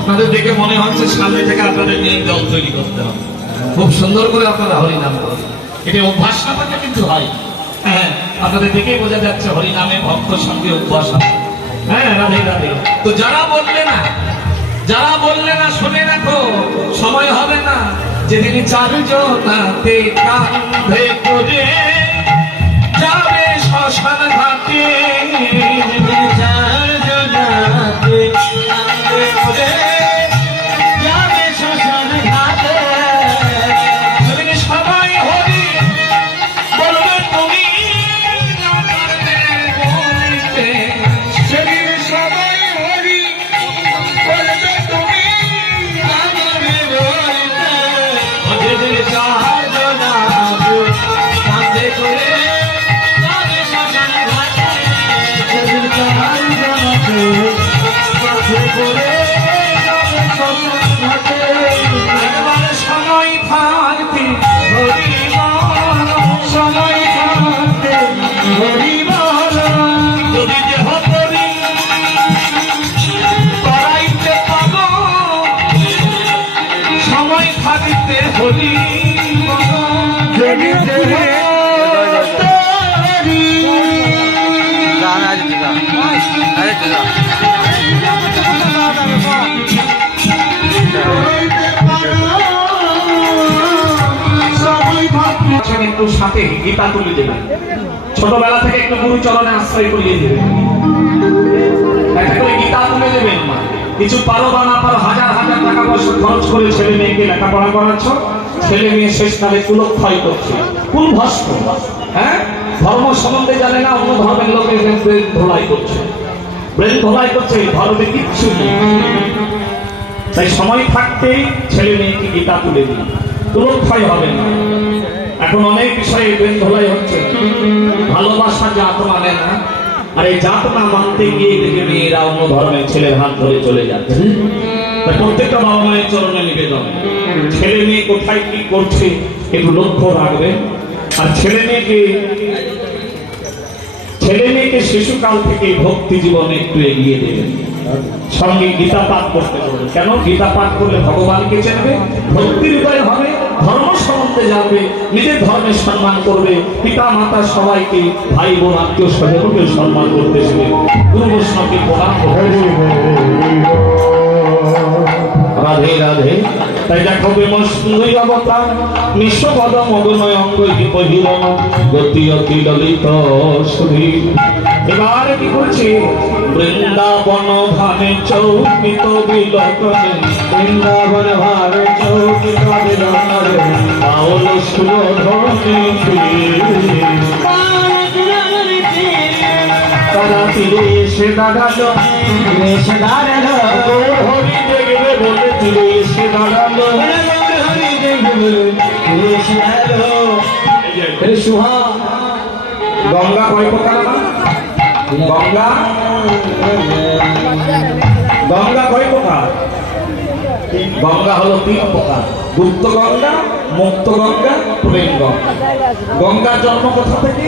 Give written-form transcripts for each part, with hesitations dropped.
আপনাদের দেখে মনে হচ্ছে সামনে থেকে আপনাদের নিয়ে দল তৈরি করতে হবে, খুব সুন্দর করে আপনারা হরিনাম করেন। এটা অভ্যাস না থাকলে কিন্তু হয়। হ্যাঁ, আপনাদের দেখেই বোঝা যাচ্ছে হরিনামে ভক্ত সঙ্গে অভ্যাস। হ্যাঁ, রাধে রাধে। তো যারা বললে না শুনে রাখো, সময় হবে না যেদিন চারজনাতে কাঁধে করে যাবে শ্মশান ঘাটে, চারজনাতে কাঁধে করে যাবে শ্মশান ঘাটে, সেদিন সবাই হরি বলবে তুমি, সেদিন সবাই হরি বলবে তুমি, কাঁধে করে সময় থাকতে সময় থাকতে যদি দেহ করি করাইতে পাব, সময় থাকতে হরি একটু সাথে গীতা তুলে দেবেন, ছোটবেলা থেকে একটু গুরু চরণে আশ্রয় করিয়ে দেবেন, একটা করে গীতা তুলে দেবেন। কিছু পারো বা না পারো, হাজার হাজার টাকা পয়সা খরচ করে ছেলে মেয়েকে লেখাপড়া করাচ্ছ, ছেলে মেয়ে শেষকালে কুলক্ষয় করছে, কুল ভস্ম। হ্যাঁ, ধর্ম সম্বন্ধে জানে না, অন্য ধর্মের লোকের ধোলাই করছে, ব্রেন ধোলাই করছে, ধর্মে কিচ্ছু নেই। তাই সময় থাকতে ছেলে মেয়েকে গীতা তুলে দিন, কুলক্ষয় হবে না। এখন অনেক বিষয়ে ব্রেন ধোলাই হচ্ছে, ভালোবাসা জাত মানে না, আর এই জাত না মানতে গিয়ে দেখে মেয়েরা অন্য ধর্মের ছেলের হাত ধরে চলে যাচ্ছে। প্রত্যেকটা বাবা মায়ের চরণে নিবেদন, ছেলে মেয়ে কোথায় কি করছে একটু লক্ষ্য রাখবেন। আর ছেলে মেয়েকে শিশুকাল থেকে ভক্তি জীবনে একটু এগিয়ে দেবেন, সঙ্গে গীতা পাঠ করতে পারবে। কেন? গীতা পাঠ করলে ভগবানকে চেনবে, ভক্তির হৃদয় হবে, ধর্ম সম্বন্ধে জানবে, নিজের ধর্মের সম্মান করবে, পিতা মাতা সবাইকে, ভাই বোন আত্মীয় স্বজনকে সম্মান করতে শিখবে, গুরু বৈষ্ণবকে প্রণাম করবে। রাধে রাধে। তাই দেখো বিমস্তুই অবতার নিঃস্বপদ মদনয় অঙ্গি বহিরণ গতি অতি ললিত সুধী। এবার কি করছে? বৃন্দাবন ভানে চৌকিত বিলোকনে, বৃন্দাবন ভানে চৌকিত বিলোকনে পাওল সুরধনী তারা তীরে এসে দাঁড়ালো, এসে দাঁড়ালো হরি দেখবে বলে তীরে এসে দাঁড়ালো, হরি দেখবে বলে তীরে এসে দাঁড়ালো। সুহা গঙ্গা কয় প্রকার? গঙ্গা কয় প্রকার? গঙ্গা হলো 3 প্রকার, গুপ্ত গঙ্গা, মুক্ত গঙ্গা, প্রেম গঙ্গা। গঙ্গার জন্ম কোথা থেকে?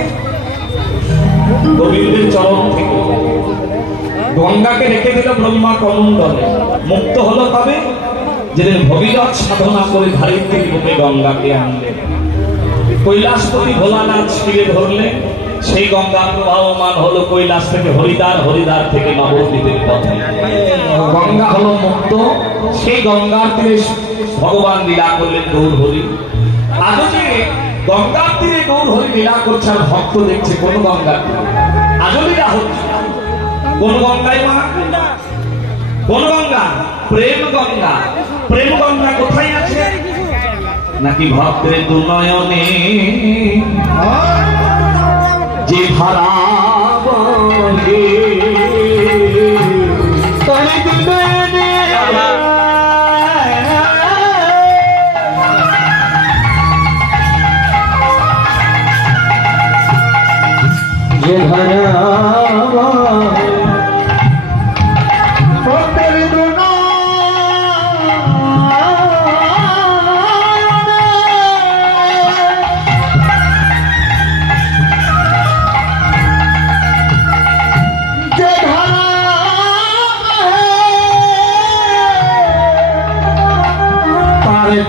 গোবিন্দের চরণ থেকে। গঙ্গাকে রেখে দিল ব্রহ্মা কমণ্ডলে। মুক্ত হলো তবে যেদিন ভগীরথ সাধনা করে ধারিত্রী রূপে গঙ্গাকে আনলেন, কৈলাসপতি ভোলানাথ শিরে ধরলেন, সেই গঙ্গা প্রবাহমান হলো কৈলাস থেকে হরিদ্বার, হরিদ্বার থেকে নবদ্বীপের পথে। গঙ্গা হলো মুক্ত, সেই গঙ্গার তীরে ভগবান লীলা করলেন গৌর হরি। আজও যে গঙ্গার তীরে গৌর হরি লীলা করছে আর ভক্ত দেখছে, কোন গঙ্গার তীরে আজও লীলা হচ্ছে। কোন গঙ্গায় মা? কোন গঙ্গা? প্রেম গঙ্গা। প্রেম গঙ্গা কোথায় আছে? নাকি ভক্তের দুনয়নে যে ধারা বহে তার দুনয়নে যে ধারা ভক্তের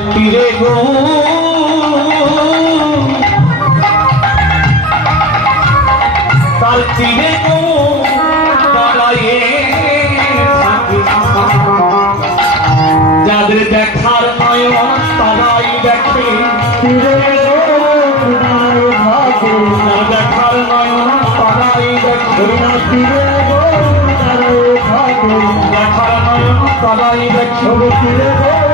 তীরে গো তার তীরে গো দাঁড়ায়ে যাদের দেখার নয়ন তারাই দেখে তীরে গো যার দেখার নয়ন তারাই দেখে তীরে গো দেখার নয়ন তারাই দেখে তীরে গো